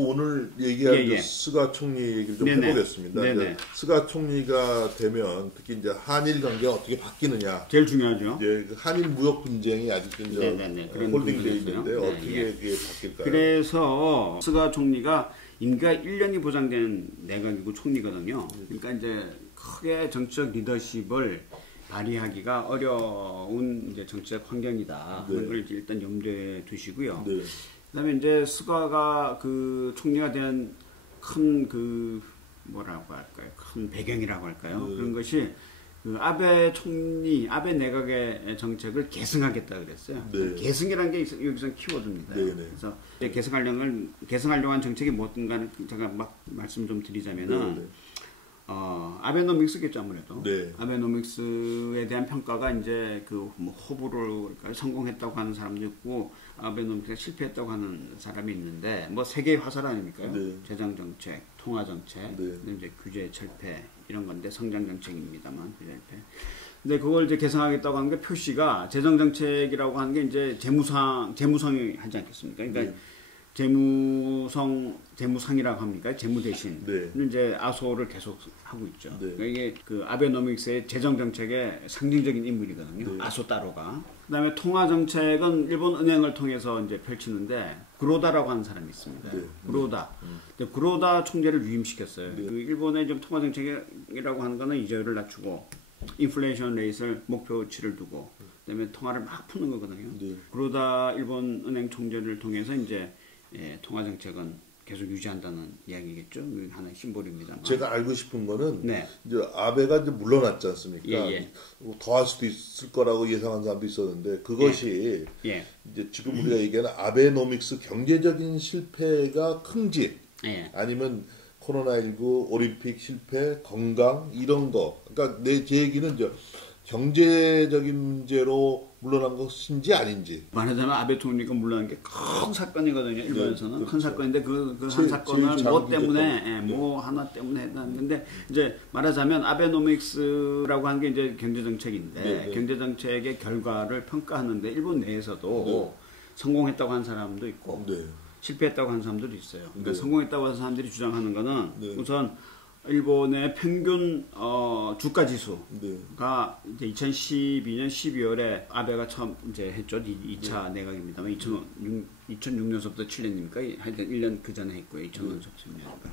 오늘 얘기한 예, 예. 스가 총리 얘기를 좀 네네. 해보겠습니다. 네네. 스가 총리가 되면 특히 이제 한일 관계가 어떻게 바뀌느냐. 제일 중요하죠. 이제 한일 무역 분쟁이 아직 이제 홀딩되어 있는데 네, 어떻게 예. 이게 바뀔까요? 그래서 스가 총리가 임기가 1년이 보장된 내각이고 총리거든요. 그러니까 이제 크게 정치적 리더십을 발휘하기가 어려운 이제 정치적 환경이다. 네. 그런 걸 일단 염두에 두시고요. 네. 그다음에 이제 스가가 그 총리가 된 큰 그 뭐라고 할까요? 큰 배경이라고 할까요? 네. 그런 것이 그 아베 총리, 아베 내각의 정책을 계승하겠다 그랬어요. 네. 계승이라는 게 여기서 키워드입니다. 네, 네. 그래서 계승하려고 한 정책이 뭔가는 제가 막 말씀 좀 드리자면은. 네, 네. 아베노믹스겠죠 아무래도. 네. 아베노믹스에 대한 평가가 이제 그 뭐 호불호를 성공했다고 하는 사람도 있고 아베노믹스가 실패했다고 하는 사람이 있는데 뭐 세계의 화살 아닙니까요? 네. 재정 정책, 통화 정책, 네. 이제 규제 철폐 이런 건데 성장 정책입니다만 규제 철폐. 근데 그걸 이제 개선하겠다고 하는 게 표시가 재정 정책이라고 하는 게 이제 재무성이 하지 않겠습니까? 그러니까 네. 재무상이라고 합니까? 재무 대신. 네. 이제 아소를 계속 하고 있죠. 네. 그러니까 이게 그 아베노믹스의 재정 정책의 상징적인 인물이거든요. 네. 아소 따로가. 그다음에 통화 정책은 일본 은행을 통해서 이제 펼치는데 구로다라고 하는 사람이 있습니다. 네. 구로다. 근데 구로다 총재를 위임시켰어요. 네. 그 일본의 좀 통화 정책이라고 하는 거는 이자율을 낮추고 인플레이션 레이트를 목표치를 두고 그다음에 통화를 막 푸는 거거든요. 네. 구로다 일본 은행 총재를 통해서 이제 통화 정책은 계속 유지한다는 이야기겠죠. 하나의 심볼입니다. 제가 알고 싶은 거는 네. 이제 아베가 이제 물러났지 않습니까? 예, 예. 더 할 수도 있을 거라고 예상한 사람도 있었는데 그것이 예. 이제 지금 우리가 얘기하는 아베노믹스 경제적인 실패가 큰지 예. 아니면 코로나19 올림픽 실패, 건강 이런 거. 그러니까 제 얘기는 이제 경제적인 문제로 물러난 것인지 아닌지. 말하자면 아베 총리가 물러난 게 큰 사건이거든요. 일본에서는 그렇죠. 큰 사건인데 그 한 사건을 뭐 때문에 네. 뭐 하나 때문에 했는데 이제 말하자면 아베노믹스라고 하는 게 이제 경제 정책인데 네, 네. 경제 정책의 결과를 평가하는데 일본 내에서도 네. 성공했다고 하는 사람도 있고 네. 실패했다고 하는 사람들도 있어요. 그러니까 네. 성공했다고 하는 사람들이 주장하는 거는 네. 우선 일본의 평균 주가 네. 지수가 이제 2012년 12월에 아베가 처음 이제 했죠. 2차 내각입니다만 2006년서부터 7년입니까? 하여튼 1년 그 전에 했고요. 2000년서부터 7년이니까.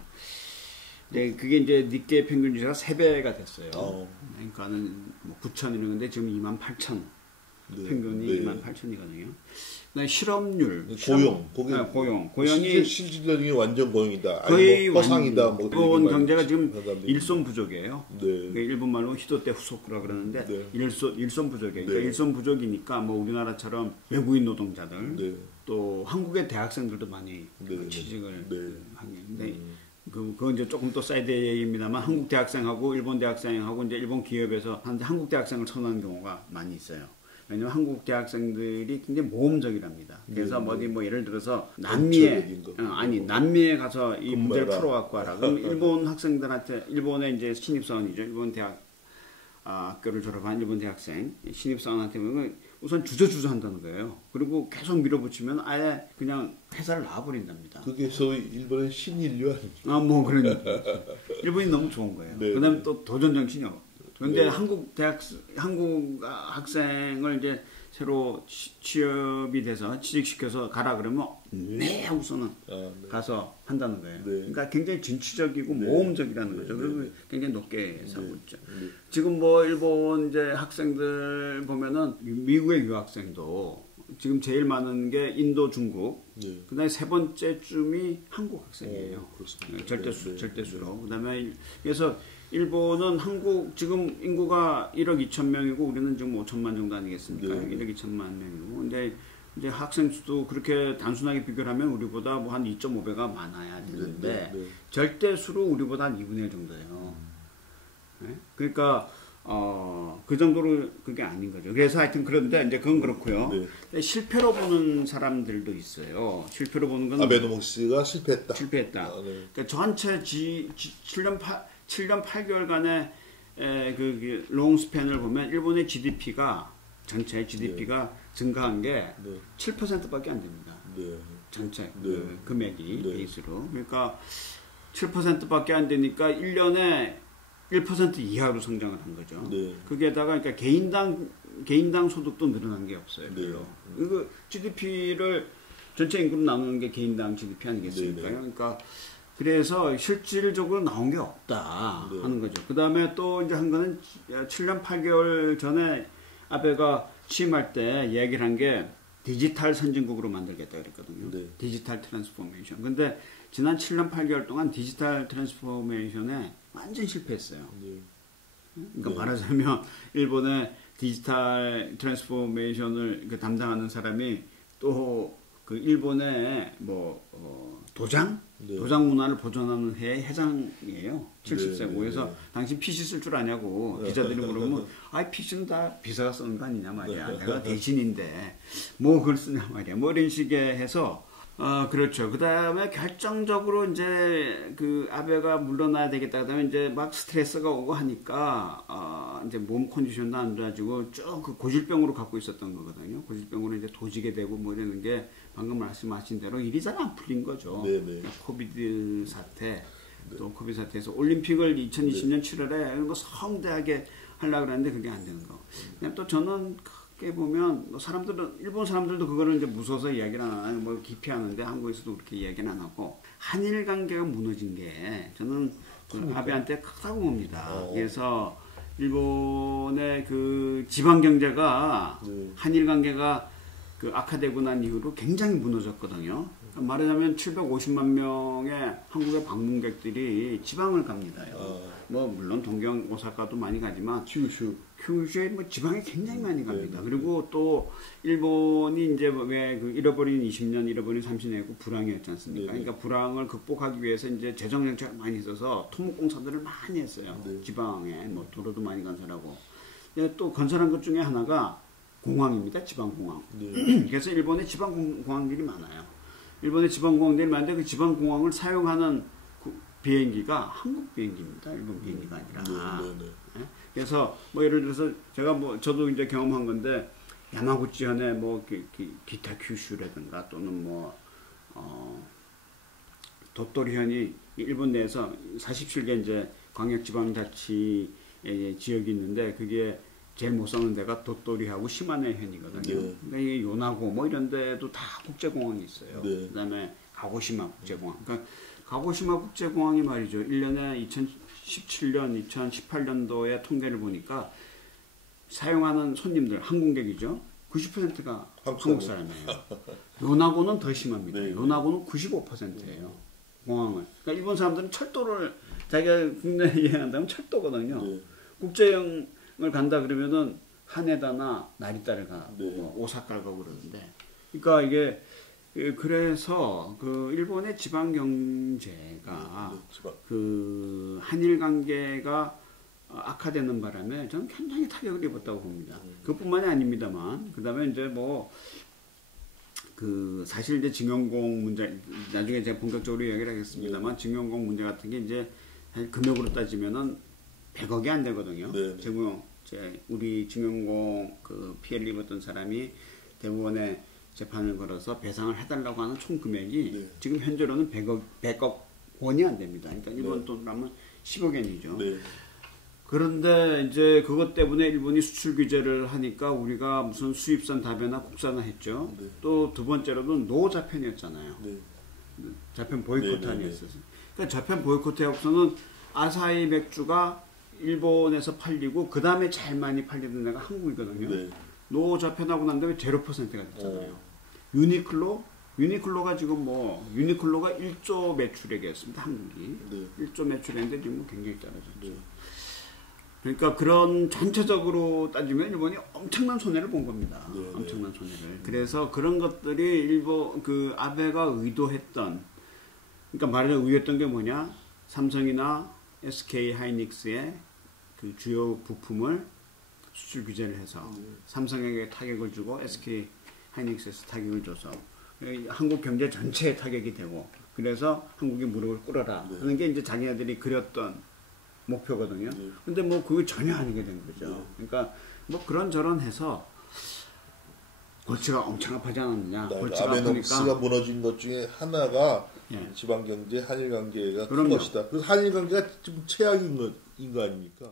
네, 그게 이제 니케이 평균 지수가 3배가 됐어요. 그러니까는 뭐 9천 이런 건데 지금 28,000. 네. 평균이 네. 28,000이거든요. 그다음에 실업률, 고용이 실질적인 완전 고용이다. 거의 뭐 허상이다. 뭐 일본 경제가 지금 사람들이. 일손 부족이에요. 네. 그러니까 일본 말로 히도테 후소쿠라 그러는데 네. 일손 부족이에요. 그러니까 네. 일손 부족이니까 뭐 우리나라처럼 외국인 노동자들 네. 또 한국의 대학생들도 많이 네. 취직을 네. 하는데 그건 이제 조금 또 사이드 얘기입니다만 한국 대학생하고 일본 대학생하고 이제 일본 기업에서 한국 대학생을 선호하는 경우가 많이 있어요. 왜냐면 한국 대학생들이 굉장히 모험적이랍니다. 그래서 뭐 예를 들어서 남미에 남미에 가서 이 문제를 풀어갖고 하라. 그럼 일본 학생들한테 일본의 이제 신입사원이죠. 일본 대학 학교를 졸업한 일본 대학생 신입사원한테 보면 우선 주저주저 한다는 거예요. 그리고 계속 밀어붙이면 아예 그냥 회사를 놔버린답니다. 그게 소위 일본의 신인류 아닙니까? 뭐 그러니까 일본이 너무 좋은 거예요. 네. 그다음에 또 도전 정신이 없고. 그런데 네. 한국 학생을 이제 새로 취업이 돼서 취직시켜서 가라 그러면 네 하고서는 네. 가서 한다는 거예요. 네. 그러니까 굉장히 진취적이고 네. 모험적이라는 거죠. 네. 그리고 굉장히 높게 사고 있죠. 네. 지금 뭐 일본 이제 학생들 보면은 미국의 유학생도 지금 제일 많은 게 인도, 중국. 네. 그다음에 세 번째쯤이 한국 학생이에요. 그렇습니다. 절대수로. 그다음에 그래서 일본은 지금 인구가 1억 2천 명이고 우리는 지금 5천만 정도 아니겠습니까? 네. 1억 2천만 명이고. 근데 이제 학생 수도 그렇게 단순하게 비교를 하면 우리보다 뭐 한 2.5배가 많아야 되는데 절대수로 우리보다 한 2분의 1 정도예요. 네? 그러니까 그 정도로 그게 아닌 거죠. 그래서 하여튼 그런데 이제 그건 그렇고요. 네. 실패로 보는 사람들도 있어요. 실패로 보는 건 아베노믹스가 실패했다. 네. 그러니까 전체 7년 8개월간의 그 롱스팬을 보면 일본의 GDP가 전체 GDP가 증가한 게 7%밖에 안 됩니다. 네. 전체 네. 그 금액이 네. 베이스로. 그러니까 7%밖에 안 되니까 1년에 1% 이하로 성장을 한 거죠. 네. 거기에다가 그러니까 개인당 소득도 늘어난 게 없어요. 별로. 네. 이거 GDP를 전체 인구로 나누는 게 개인당 GDP 아니겠습니까? 네. 그러니까 그래서 실질적으로 나온 게 없다 네. 하는 거죠. 그 다음에 또 이제 한 거는 7년 8개월 전에 아베가 취임할 때 얘기를 한 게 디지털 선진국으로 만들겠다 그랬거든요. 네. 디지털 트랜스포메이션. 근데 지난 7년 8개월 동안 디지털 트랜스포메이션에 완전 실패했어요. 네. 그러니까 네. 말하자면 일본의 디지털 트랜스포메이션을 담당하는 사람이 또 그 일본의 도장? 네. 도장 문화를 보존하는 회장이에요. 70세고. 네. 그래서 네. 당신 PC 쓸 줄 아냐고 기자들이 물어보면 PC는 다 비서가 쓰는 거 아니냐 말이야. 내가 대신인데 뭐 그걸 쓰냐 말이야. 뭐 이런 식의 해서 그렇죠. 그 다음에 결정적으로 이제 그 아베가 물러나야 되겠다. 그 다음에 이제 막 스트레스가 오고 하니까, 이제 몸 컨디션도 안 좋아지고 쭉 그 고질병으로 갖고 있었던 거거든요. 고질병으로 이제 도지게 되고 뭐 이러는 게 방금 말씀하신 대로 일이 잘 안 풀린 거죠. 네네. 코비드 사태, 또 코비드 사태에서 올림픽을 2020년 7월에 뭐 성대하게 하려고 그랬는데 그게 안 되는 거. 그냥 또 저는 크게 보면 일본 사람들도 그거를 이제 무서워서 이야기를 안 하고 뭐 기피하는데 한국에서도 그렇게 이야기는 안 하고 한일 관계가 무너진 게 저는 그 아베한테 크다고 봅니다. 그래서 일본의 그 지방 경제가 한일 관계가 그 악화되고 난 이후로 굉장히 무너졌거든요. 말하자면 750만 명의 한국의 방문객들이 지방을 갑니다. 뭐 물론 동경, 오사카도 많이 가지만 큐슈에 뭐 지방에 굉장히 많이 갑니다. 그리고 또 일본이 이제 왜 그 잃어버린 20년, 잃어버린 30년이고 불황이었지 않습니까? 그러니까 불황을 극복하기 위해서 이제 재정 정책을 많이 있어서 토목공사들을 많이 했어요. 지방에 뭐 도로도 많이 건설하고. 또 건설한 것 중에 하나가 공항입니다. 지방공항. 그래서 일본에 지방공항들이 많아요. 일본의 지방공항들이 많은데 그 지방공항을 사용하는 비행기가 한국 비행기입니다. 일본 비행기가 아니라. 그래서 뭐 예를 들어서 제가 저도 이제 경험한 건데 야마구치현에 뭐 기타 큐슈라든가 또는 도토리현이 일본 내에서 47개 이제 광역지방자치 지역이 있는데 그게 제일 못 사는 데가 도토리하고 시마네현이거든요. 그러니까 이게 요나고 뭐 이런 데도 다 국제공항이 있어요. 그다음에 가고시마 국제공항. 그러니까 가고시마 국제공항이 말이죠. 1년에 2017년, 2018년도에 통계를 보니까 사용하는 손님들, 항공객이죠. 90%가 한국 사람이에요. 요나고는 더 심합니다. 요나고는 95%예요. 공항을. 그러니까 일본 사람들은 철도를 자기가 국내 여행한다면 철도거든요. 국제여행을 간다 그러면은 하네다나 나리타를 가고 오사카를 가고 그러는데. 그러니까 이게 그래서 그 일본의 지방 경제가 그 한일 관계가 악화되는 바람에 저는 굉장히 타격을 입었다고 봅니다. 그뿐만이 아닙니다만 그다음에 이제 그 사실 이제 증용공 문제 나중에 제가 본격적으로 이야기를 하겠습니다만 증용공 문제 같은 게 이제 금액으로 따지면은 100억이 안 되거든요. 우리 증용공 그 피해를 입었던 사람이 대법원에 재판을 걸어서 배상을 해달라고 하는 총 금액이 지금 현재로는 100억 원이 안 됩니다. 그러니까 일본 돈으로 하면 10억 엔이죠. 그런데 이제 그것 때문에 일본이 수출 규제를 하니까 우리가 무슨 수입산 다변화 국산화 했죠. 또 두 번째로는 노자편이었잖아요. 자편 보이콧 아니었어요. 그러니까 자편 보이콧에 앞서는 아사히 맥주가 일본에서 팔리고 그 다음에 제일 많이 팔리는 데가 한국이거든요. 노자편하고 난 다음에 0%가 됐잖아요. 유니클로가 지금 유니클로가 1조 매출액이었습니다. 한국이. 1조 매출액인데 지금 굉장히 떨어졌죠. 그러니까 그런 전체적으로 따지면 일본이 엄청난 손해를 본 겁니다. 엄청난 손해를. 그래서 그런 것들이 그 아베가 의도했던, 그러니까 말하자면 의도했던 게 뭐냐? 삼성이나 SK 하이닉스의 그 주요 부품을 수출 규제를 해서 삼성에게 타격을 주고 SK 하이닉스에서 타격을 줘서 한국 경제 전체에 타격이 되고 그래서 한국이 무릎을 꿇어라 하는 게 이제 자기네들이 그렸던 목표거든요. 근데 그게 전혀 아니게 된 거죠. 그러니까 그런저런 해서 골치가 엄청 아프지 않았느냐. 골치가 아베노믹스가 아프니까. 무너진 것 중에 하나가 예. 지방 경제, 한일 관계가 큰 그럼요. 것이다. 그래서 한일 관계가 좀 최악인 거 아닙니까?